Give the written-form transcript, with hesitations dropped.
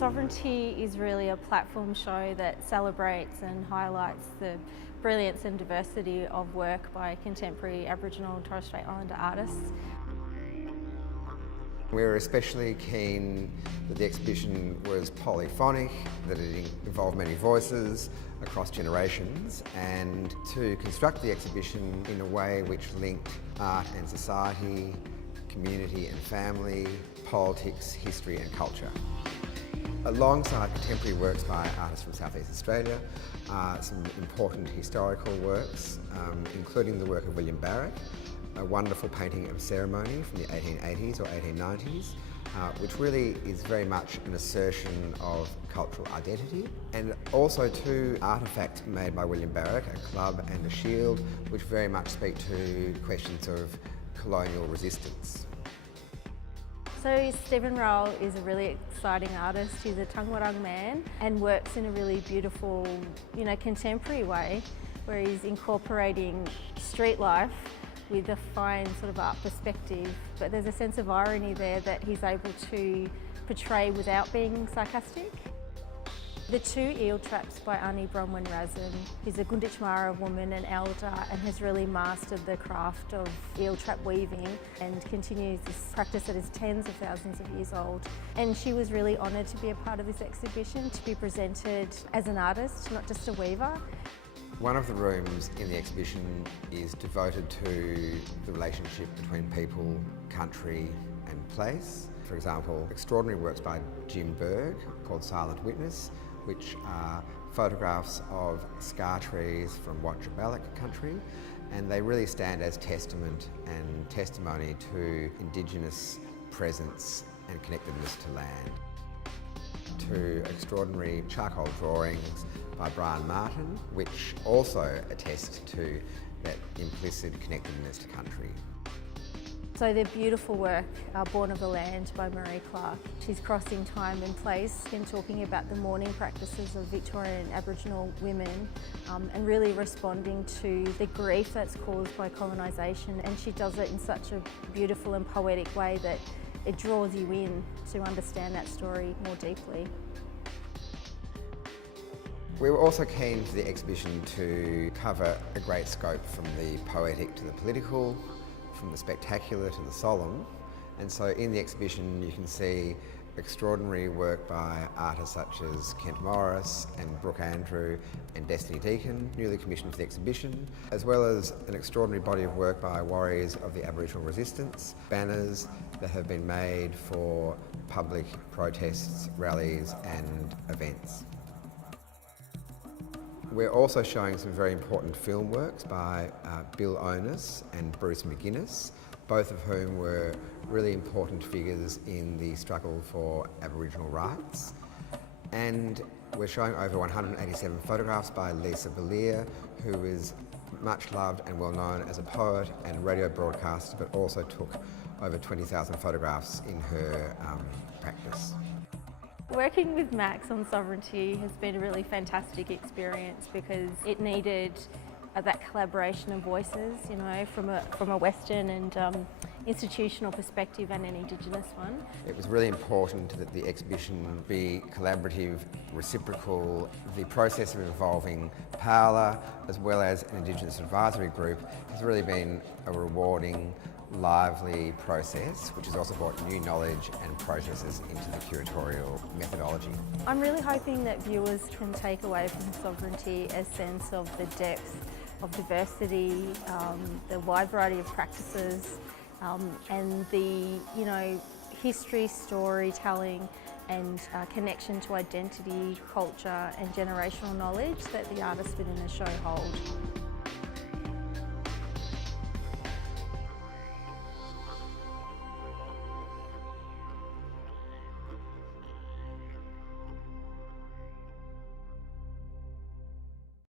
Sovereignty is really a platform show that celebrates and highlights the brilliance and diversity of work by contemporary Aboriginal and Torres Strait Islander artists. We were especially keen that the exhibition was polyphonic, that it involved many voices across generations, and to construct the exhibition in a way which linked art and society, community and family, politics, history and culture. Alongside contemporary works by artists from South East Australia are some important historical works, including the work of William Barrett, a wonderful painting of ceremony from the 1880s or 1890s, which really is very much an assertion of cultural identity, and also two artefacts made by William Barrett, a club and a shield, which very much speak to questions of colonial resistance. So Stephen Rowe is a really exciting artist. He's a Tangwarang man and works in a really beautiful, contemporary way, where he's incorporating street life with a fine sort of art perspective. But there's a sense of irony there that he's able to portray without being sarcastic. The two eel traps by Ani Bronwyn Razin. He's a Gunditjmara woman and elder and has really mastered the craft of eel trap weaving and continues this practice that is tens of thousands of years old. And she was really honoured to be a part of this exhibition, to be presented as an artist, not just a weaver. One of the rooms in the exhibition is devoted to the relationship between people, country and place. For example, extraordinary works by Jim Berg called Silent Witness, which are photographs of scar trees from Watchabalak country, and they really stand as testament and testimony to Indigenous presence and connectedness to land. To extraordinary charcoal drawings by Brian Martin, which also attest to that implicit connectedness to country. So the beautiful work, Born of the Land by Marie Clark. She's crossing time and place and talking about the mourning practices of Victorian Aboriginal women and really responding to the grief that's caused by colonisation, and she does it in such a beautiful and poetic way that it draws you in to understand that story more deeply. We were also keen for the exhibition to cover a great scope from the poetic to the political, from the spectacular to the solemn, and so in the exhibition you can see extraordinary work by artists such as Kent Morris and Brooke Andrew and Destiny Deacon, newly commissioned for the exhibition, as well as an extraordinary body of work by warriors of the Aboriginal resistance, banners that have been made for public protests, rallies and events. We're also showing some very important film works by Bill Onus and Bruce McGuinness, both of whom were really important figures in the struggle for Aboriginal rights. And we're showing over 187 photographs by Lisa Belier, who is much loved and well known as a poet and radio broadcaster, but also took over 20,000 photographs in her practice. Working with Max on Sovereignty has been a really fantastic experience because it needed that collaboration of voices, from a Western and institutional perspective and an Indigenous one. It was really important that the exhibition be collaborative, reciprocal. The process of involving Paola as well as an Indigenous advisory group has really been a rewarding, lively process, which has also brought new knowledge and processes into the curatorial methodology. I'm really hoping that viewers can take away from Sovereignty a sense of the depth of diversity, the wide variety of practices, and the history, storytelling and connection to identity, culture and generational knowledge that the artists within the show hold.